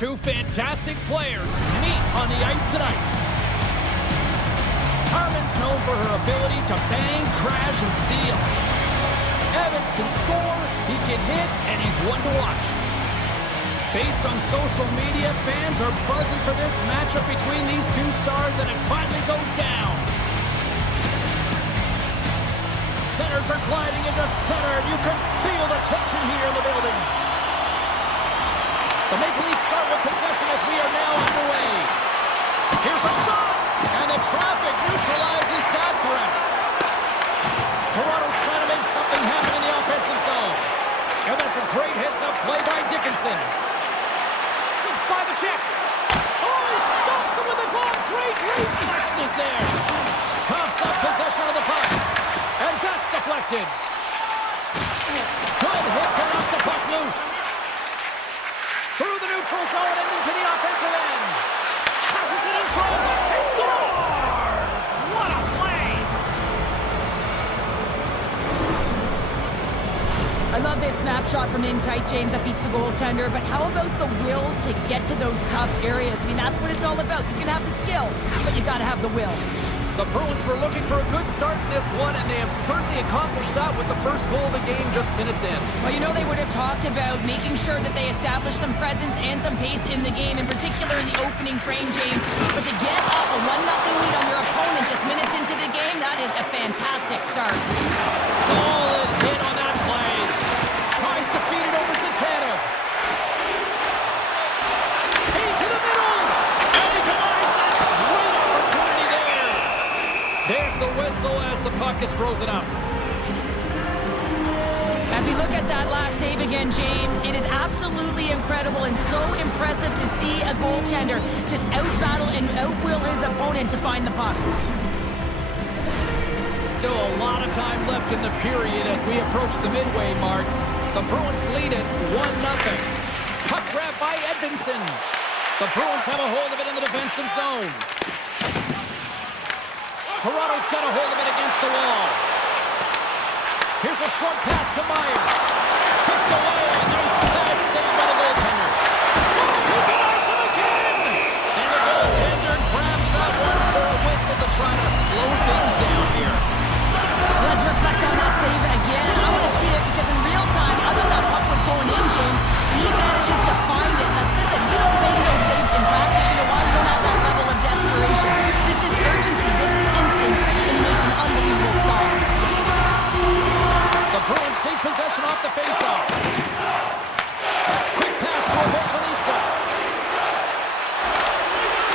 two fantastic players meet on the ice tonight. Harman's known for her ability to bang, crash, and steal. Evans can score, he can hit, and he's one to watch. Based on social media, fans are buzzing for this matchup between these two stars, and it finally goes down. Centers are gliding into center, and you can feel the tension here in the building. The Maple Leafs start with possession as we are now underway. Here's a shot, and the traffic neutralizes that threat. Toronto's trying to make something happen in the offensive zone. And that's a great heads-up play by Dickinson. Sips by the check. Oh, he stops him with the glove. Great reflexes there. Coughs up possession of the puck. And that's deflected. Good hit to knock the puck loose. Through the neutral zone and into the offensive end. Passes it in front. He scores! What a play! I love this snapshot from in tight, James, that beats the goaltender, but how about the will to get to those tough areas? I mean, that's what it's all about. You can have the skill, but you gotta have the will. The Bruins were looking for a good start in this one, and they have certainly accomplished that with the first goal of the game just minutes in. Well, you know, they would have talked about making sure that they established some presence and some pace in the game, in particular in the opening frame, James. But to get off a 1-0 lead on your opponent just minutes into the game, that is a fantastic start. Solid hit on that play. Tries to feed it over to Tanev. Into the middle. And he denies that great opportunity there. There's the whistle as the puck is frozen up. As we look at that last save again, James, it is absolutely incredible and so impressive to see a goaltender just out-battle and out-will his opponent to find the puck. Still a lot of time left in the period as we approach the midway mark. The Bruins lead it 1-0. Puck grab by Edvinsson. The Bruins have a hold of it in the defensive zone. Toronto's got a hold of it against the wall. Here's a short pass to Myers. Kicked away. Nice pad save by the goaltender. Oh, he denies him again! And the goaltender grabs that one for a whistle to try to slow things down here. Let's reflect on that save again. I want to see it because in real time, I thought that puck was going in, James. He manages to find it. Now, listen, you don't make those saves in practice. You know why? You don't have that level of desperation. This is urgency. This is instincts. And he makes an unbelievable stop. The Bruins take possession off the faceoff. Quick pass to Evangelista.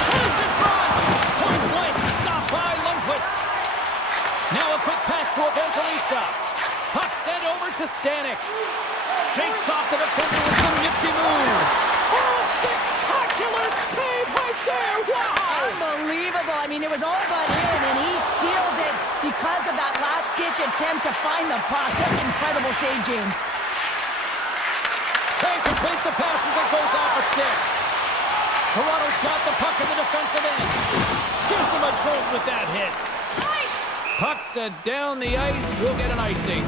Shoots in front. Point blank. Stopped by Lundqvist. Now a quick pass to Evangelista. Puck sent over to Stanek. Shakes off the defender with some nifty moves. Oh, spectacular save right there. Wow. Unbelievable. I mean, it was all but in, and he steals it because of that last-ditch attempt to find the puck. Just incredible save, James. They complete the pass as it goes off a stick. Toronto's got the puck in the defensive end. Gives him a jolt with that hit. Puck sent down the ice. We'll get an icing.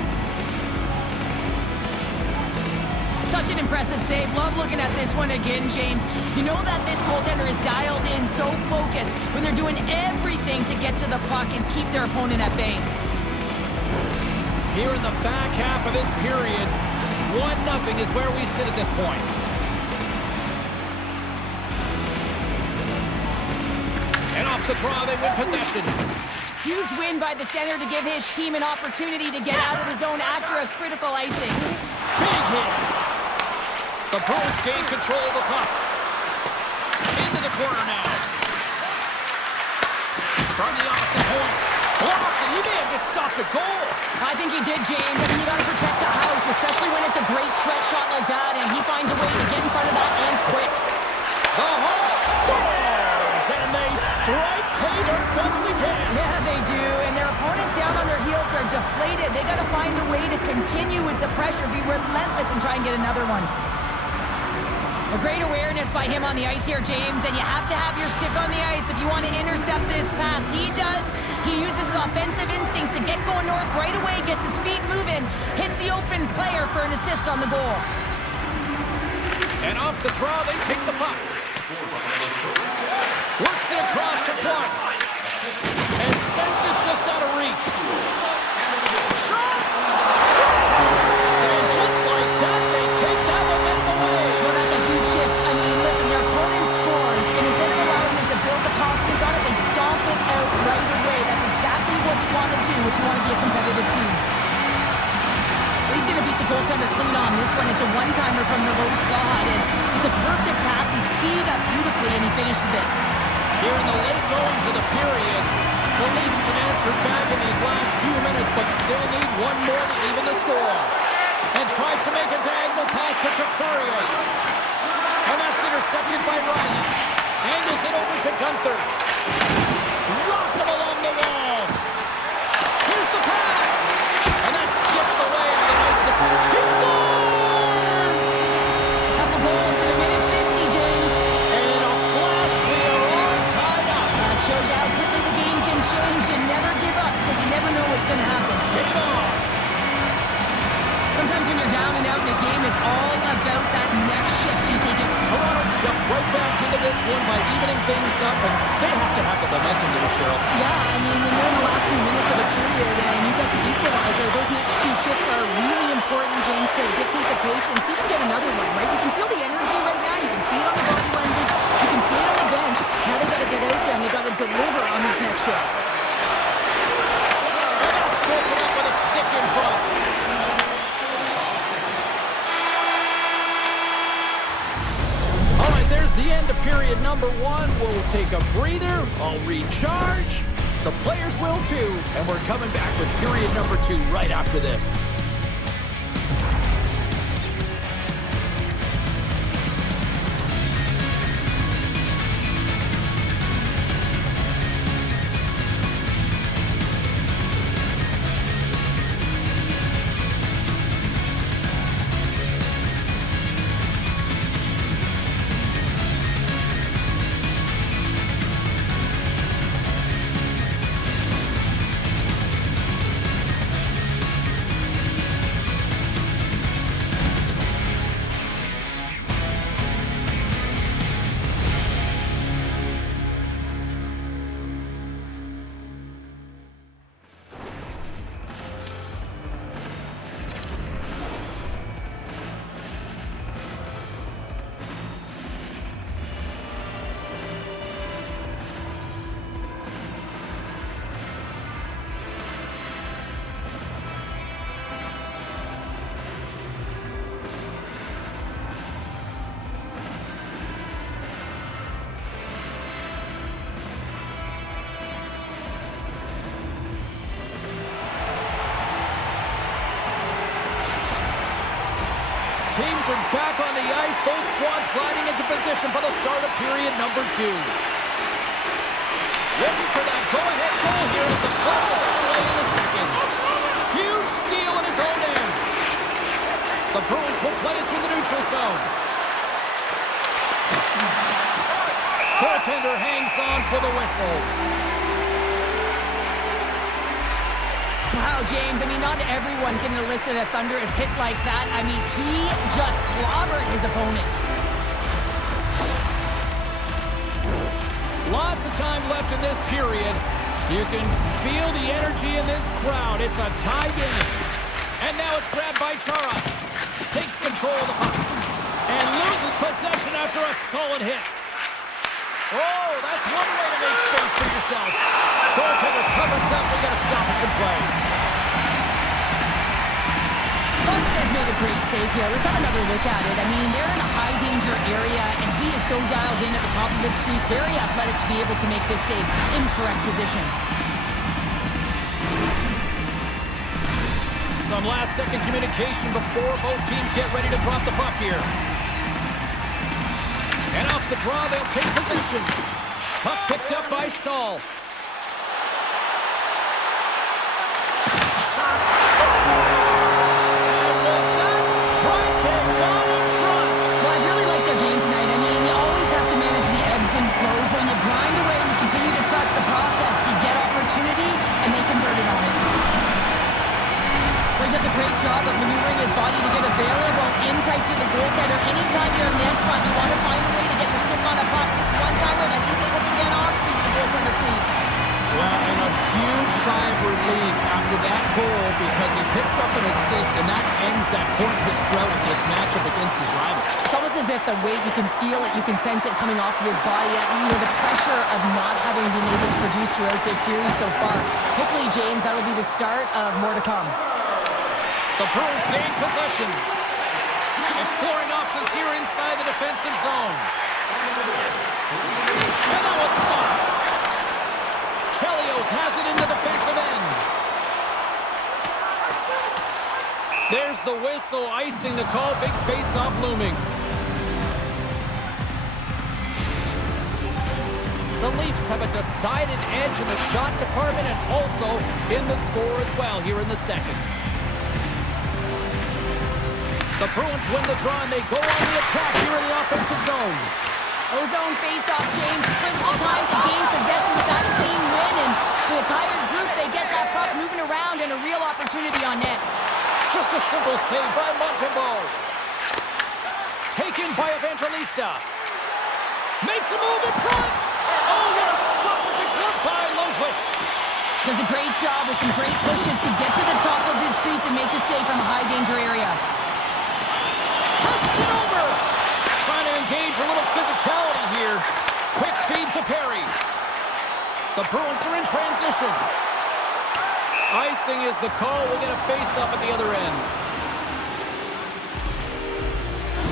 Such an impressive save. Love looking at this one again, James. You know that this goaltender is dialed in, so focused when they're doing everything to get to the puck and keep their opponent at bay. Here in the back half of this period, 1-0 is where we sit at this point. And off the draw, they win possession. Huge win by the center to give his team an opportunity to get out of the zone after a critical icing. Big hit. The Bruins gain control of the puck. Into the corner now. From the opposite point. Blocked, and he may have just stopped a goal. I think he did, James. I mean, you got to protect the house, especially when it's a great threat shot like that, and he finds a way to get in front of that and quick. The Hawks scores, and they strike pay dirt once again. Yeah, they do, and their opponents down on their heels are deflated. They got to find a way to continue with the pressure, be relentless, and try and get another one. A great awareness by him on the ice here, James, and you have to have your stick on the ice if you want to intercept this pass. He does. He uses his offensive instincts to get going north right away, gets his feet moving, hits the open player for an assist on the goal. And off the draw, they pick the puck. Works it across to Clark. And sends it just out of reach. Shot! And just like that, they take that momentum away. Well, that's a huge shift. I mean, listen, their opponent scores, and instead of allowing them to build the confidence on it, they stomp it out right away. That's exactly what you want to do if you want to be a competitive team. He's going to beat the goaltender clean on this one. It's a one-timer from the low slot, and it's a perfect pass. He's teed up beautifully, and he finishes it. Here in the late goings of the period, the Leafs have answered back in these last few minutes, but still need one more to even the score. And tries to make a diagonal pass to Couturier. And that's intercepted by Riley. Angles it over to Gunther. Rocked him along the wall. Here's the pass. And that skips away on the nice defense. He scores! A couple goals in a minute 50, James. And in a flash, we are all tied up. That shows you how quickly the game can change, and never give up, because you never know what's going to happen. Game on. Sometimes when you're down and out in a game, it's all about that next shift you take it. Toronto's jumped right back into this one by evening things up, and they have to have the momentum here, Cheryl. Yeah, I mean, when you're in the last few minutes of a period and you get the equalizer, those next two shifts are really important, James, to dictate the pace and see if you can get another one, right? You can feel the energy right now. You can see it on the body language. You can see it on the bench. Now they got to get out there and they got to deliver on these next shifts. And that's broken up with a stick in front. All right, there's the end of period number one. We'll take a breather. I'll recharge. The players will too. And we're coming back with period number two right after this. Teams are back on the ice. Both squads gliding into position for the start of period number two. Looking for that go-ahead goal here as the play is underway in the second. Huge steal in his own end. The Bruins will play it through the neutral zone. Goaltender hangs on for the whistle. Wow, James, I mean, not everyone can elicit a thunderous hit like that. I mean, he just clobbered his opponent. Lots of time left in this period. You can feel the energy in this crowd. It's a tie game. And now it's grabbed by Chara. Takes control of the puck. And loses possession after a solid hit. Oh, that's one way to make space for yourself. Goaltender covers up. We got a stoppage in play. Has made a great save here. Let's have another look at it. I mean, they're in a high-danger area, and he is so dialed in at the top of his crease. Very athletic to be able to make this save in correct position. Some last-second communication before both teams get ready to drop the puck here. And off the draw, they'll take possession. Puck picked up by Stahl. Shot. Scores! And with that strike, they got in front. Well, I really like their game tonight. I mean, you always have to manage the ebbs and flows. When you grind away and you continue to trust the process, you get opportunity, and they convert it on it. He does a great job of maneuvering his body to get available in tight to the goaltender, anytime you're net front, you want to find a way to get your stick on a puck. This one-timer that he's able to get off keeps the goaltender clean. Yeah, and a huge sigh of relief after that goal because he picks up an assist, and that ends that Corpus drought in this matchup against his rivals. It's almost as if the weight, you can feel it, you can sense it coming off of his body. You know, the pressure of not having been able to produce throughout this series so far. Hopefully, James, that'll be the start of more to come. The Bruins gain possession. Exploring options here inside the defensive zone. And now it's stopped. Kelios has it in the defensive end. There's the whistle, icing the call. Big face-off looming. The Leafs have a decided edge in the shot department and also in the score as well here in the second. The Bruins win the draw and they go on the attack here in the offensive zone. Ozone face-off, James. Critical time to gain possession with that clean win, and with a tired group, they get that puck moving around and a real opportunity on net. Just a simple save by Montembeault. Taken by Evangelista. Makes a move in front. Oh, what a stop with the glove by Lundqvist. Does a great job with some great pushes to get to the top of his crease and make the save from a high-danger area. Passes it over. Trying to engage a little physicality here. Quick feed to Perry. The Bruins are in transition. Icing is the call. We'll get a face-off at the other end.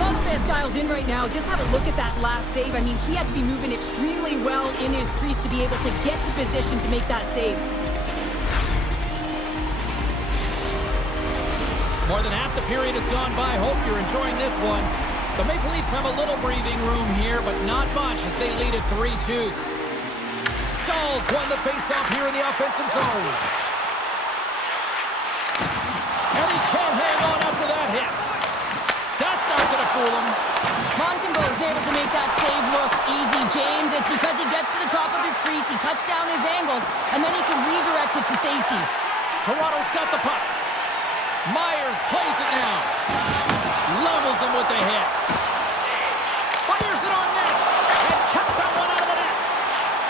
Lundqvist dialed in right now. Just have a look at that last save. I mean, he had to be moving extremely well in his crease to be able to get to position to make that save. More than half the period has gone by. Hope you're enjoying this one. The Maple Leafs have a little breathing room here, but not much as they lead at 3-2. Stahls won the faceoff here in the offensive zone. And he can't hang on after that hit. That's not going to fool him. Montembeault is able to make that save look easy, James. It's because he gets to the top of his crease, he cuts down his angles, and then he can redirect it to safety. Toronto's got the puck. Myers plays it now. Levels him with the hit. Fires it on net. And kept that one out of the net.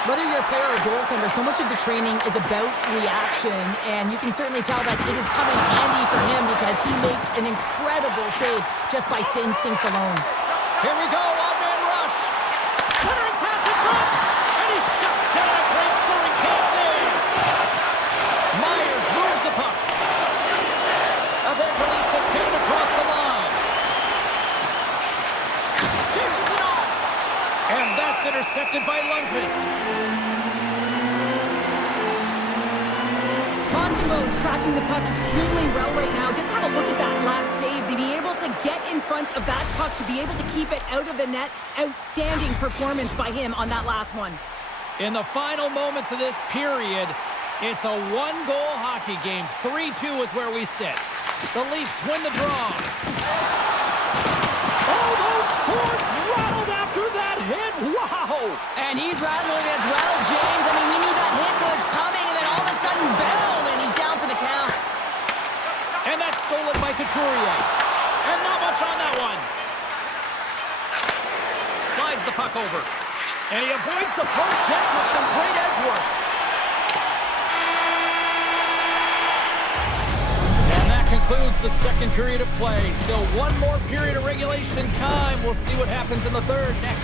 Whether you're a player or a goaltender, so much of the training is about reaction, and you can certainly tell that it is coming handy for him because he makes an incredible save just by instincts alone. Here we go, odd-man rush. Centering pass in front. And he shuts down a great scoring chance save. Myers moves the puck. Evangelista's getting across the line. Dishes it off. And that's intercepted by Lundqvist. Montembeault is tracking the puck extremely well right now. Just have a look at that last save. To be able to get in front of that puck, to be able to keep it out of the net. Outstanding performance by him on that last one. In the final moments of this period, it's a one-goal hockey game. 3-2 is where we sit. The Leafs win the draw. Oh, those boards rattled after that hit. Wow! And he's rattling as well, James. I mean, we knew that hit was coming, and then all of a sudden, boom, and he's down for the count. And that's stolen by Couturier. And not much on that one. Slides the puck over. And he avoids the poke check with some great edge work. Concludes the second period of play. Still one more period of regulation time. We'll see what happens in the third next.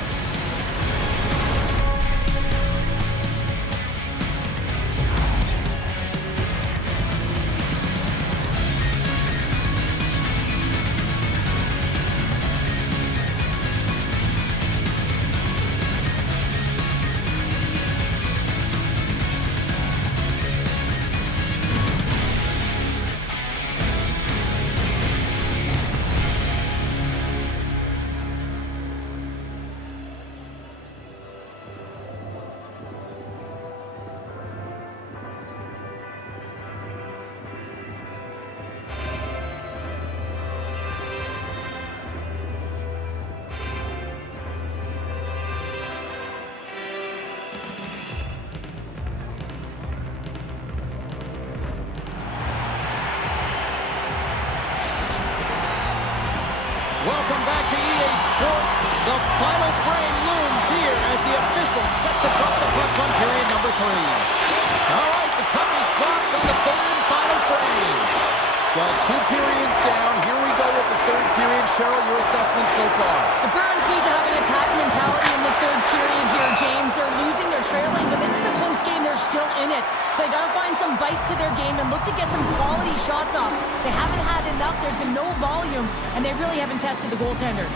to EA Sports. The final frame looms here as the officials set to drop the puck on period number 3. All right, the puck is dropped on the third and final frame. Well, 2 periods down. Here we go with the third period. Cheryl, your assessment so far? The Bruins need to have an attack mentality in this third period here, James. They're losing, they're trailing, but this is a close game. They're still in it. So they got to find some bite to their game and look to get some quality shots off. They haven't had enough. There's been no volume, and they really haven't tested the goaltender.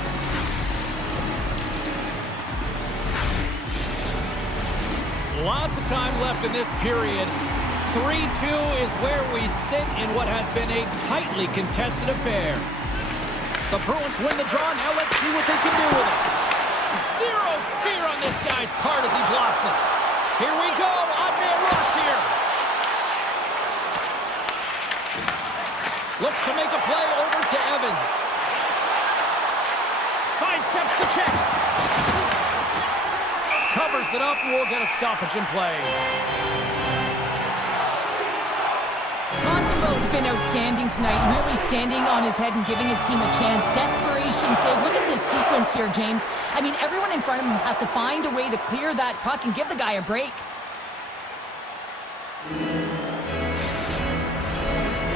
Lots of time left in this period. 3-2 is where we sit in what has been a tightly contested affair. The Bruins win the draw. Now let's see what they can do with it. Zero fear on this guy's part as he blocks it. Here we go. Odd man rush here. Looks to make a play over to Evans. Sidesteps the check. Covers it up, and we'll get a stoppage in play. Montembeau's been outstanding tonight, really standing on his head and giving his team a chance. Desperation save. Look at this sequence here, James. I mean, everyone in front of him has to find a way to clear that puck and give the guy a break.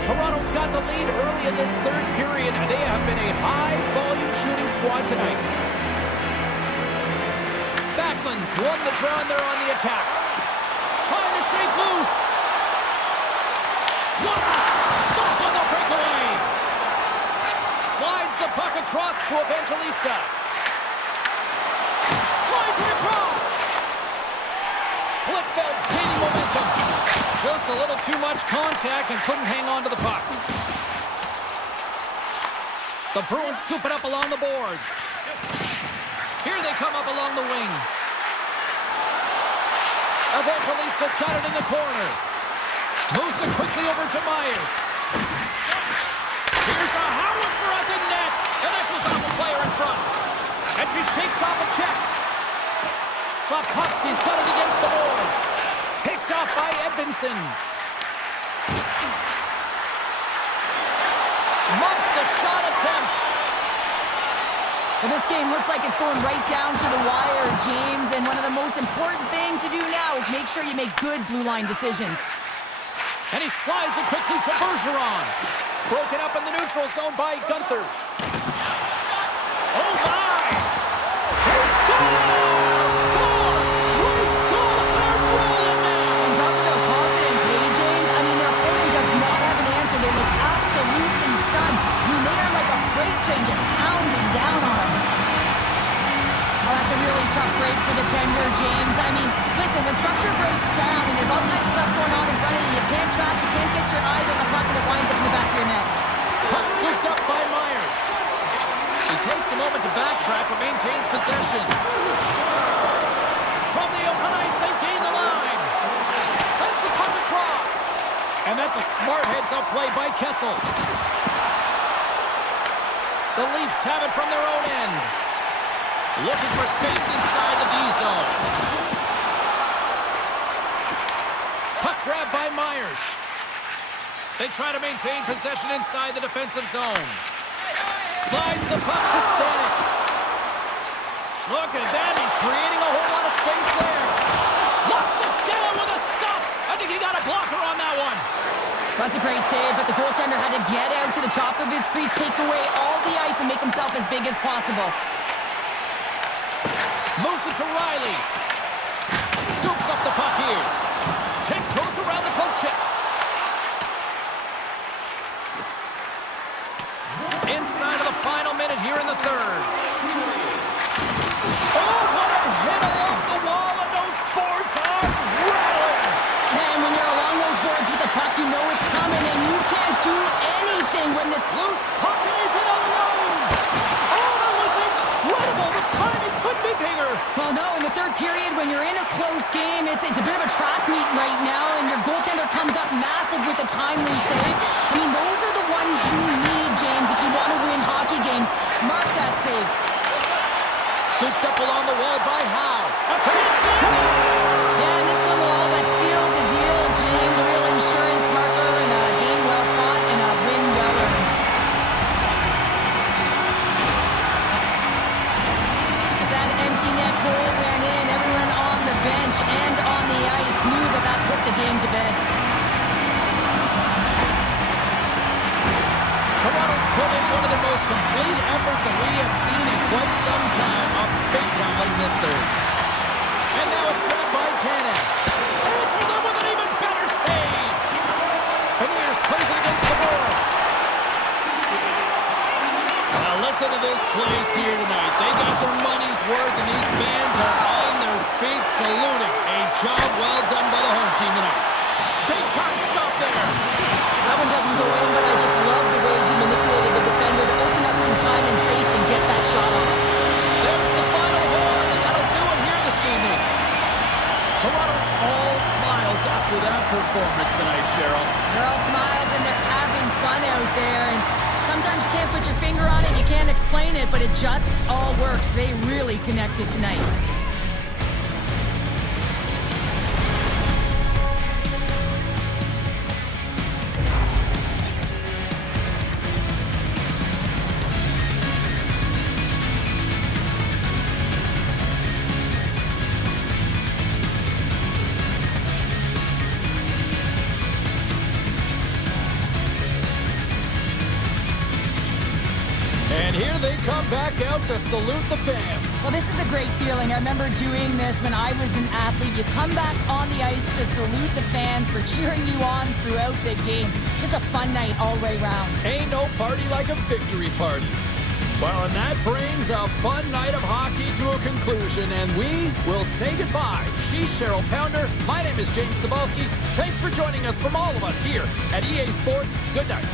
Toronto's got the lead early in this third period, and they have been a high-volume shooting squad tonight. Backlund's won the draw, and they're on the attack. Trying to shake loose. What a stop on the breakaway! Slides the puck across to Evangelista. Slides it across. Blichfeld's gaining momentum. Just a little too much contact and couldn't hang on to the puck. The Bruins scoop it up along the boards. Here they come up along the wing. Evangelista's got it in the corner. Moves it quickly over to Myers. Here's a howitzer at the net. And that goes off a player in front. And she shakes off a check. Slafkovsky's got it against the boards. Picked off by Edvinsson. Muffs the shot attempt. Well, this game looks like it's going right down to the wire, James. And one of the most important things to do now is make sure you make good blue line decisions. And he slides it quickly to Bergeron. Broken up in the neutral zone by Gunther. Oh, my! He scores! Straight goals, they're rolling now! And talk about confidence, hey, James? I mean, their opponent does not have an answer. They look absolutely stunned. I mean, they are like a freight train just pounding down on them. Oh, that's a really tough break for the tender, James. I mean, listen, when structure breaks down and there's all kinds of stuff going on in front of you, you can't track, you can't get your eyes on the puck, and it winds up in the back of your net. Puck scooped up by Myers. He takes a moment to backtrack but maintains possession. From the open ice, they gain the line. Sends the puck across. And that's a smart heads-up play by Kessel. The Leafs have it from their own end. Looking for space inside the D-zone. Puck grab by Myers. They try to maintain possession inside the defensive zone. Slides the puck to Stanek. Look at that. He's creating a whole lot of space there. Locks it down with a stop. I think he got a blocker on that one. That's a great save, but the goaltender had to get out to the top of his crease, take away all the ice, and make himself as big as possible. Moves it to Riley. Scoops up the puck here. Tiptoes around the poke check. Inside of the final minute here in the third. Oh, what a hit along the wall, and those boards are rattling. And when you're along those boards with the puck, you know it's coming, and you can't do anything when this Loose puck is it alone. Oh, that was incredible. The timing couldn't be bigger. Well, no, in the third period, when you're in a close game, it's a bit of a track meet right now, and your goaltender comes up massive with a timely save. I mean, those are the ones you need, James, if you want to win hockey games. Mark that save. Scooped up along the wall by Howe. Yeah, and this one will all but seal the deal, James. A real insurance marker and a game well fought and a win well earned. quite some time, a big time late in this third. And now it's grabbed by Tanev. Answers up with an even better save. Beniers plays it against the boards. Now listen to this place here tonight. They got their money's worth, and these fans are on their feet saluting. A job well done by the home team tonight. Big time stop there. That one doesn't go in, but I just love the way he manipulated the defender to open up some time and space and get that shot off. There's the final horn, and that'll do it here this evening. Toronto's all smiles after that performance tonight, Cheryl. They're all smiles and they're having fun out there. And sometimes you can't put your finger on it, you can't explain it, but it just all works. They really connected tonight. And here they come back out to salute the fans. Well, this is a great feeling. I remember doing this when I was an athlete. You come back on the ice to salute the fans for cheering you on throughout the game. Just a fun night all the way around. Ain't no party like a victory party. Well, and that brings a fun night of hockey to a conclusion, and we will say goodbye. She's Cheryl Pounder. My name is James Cebulski. Thanks for joining us from all of us here at EA Sports. Good night.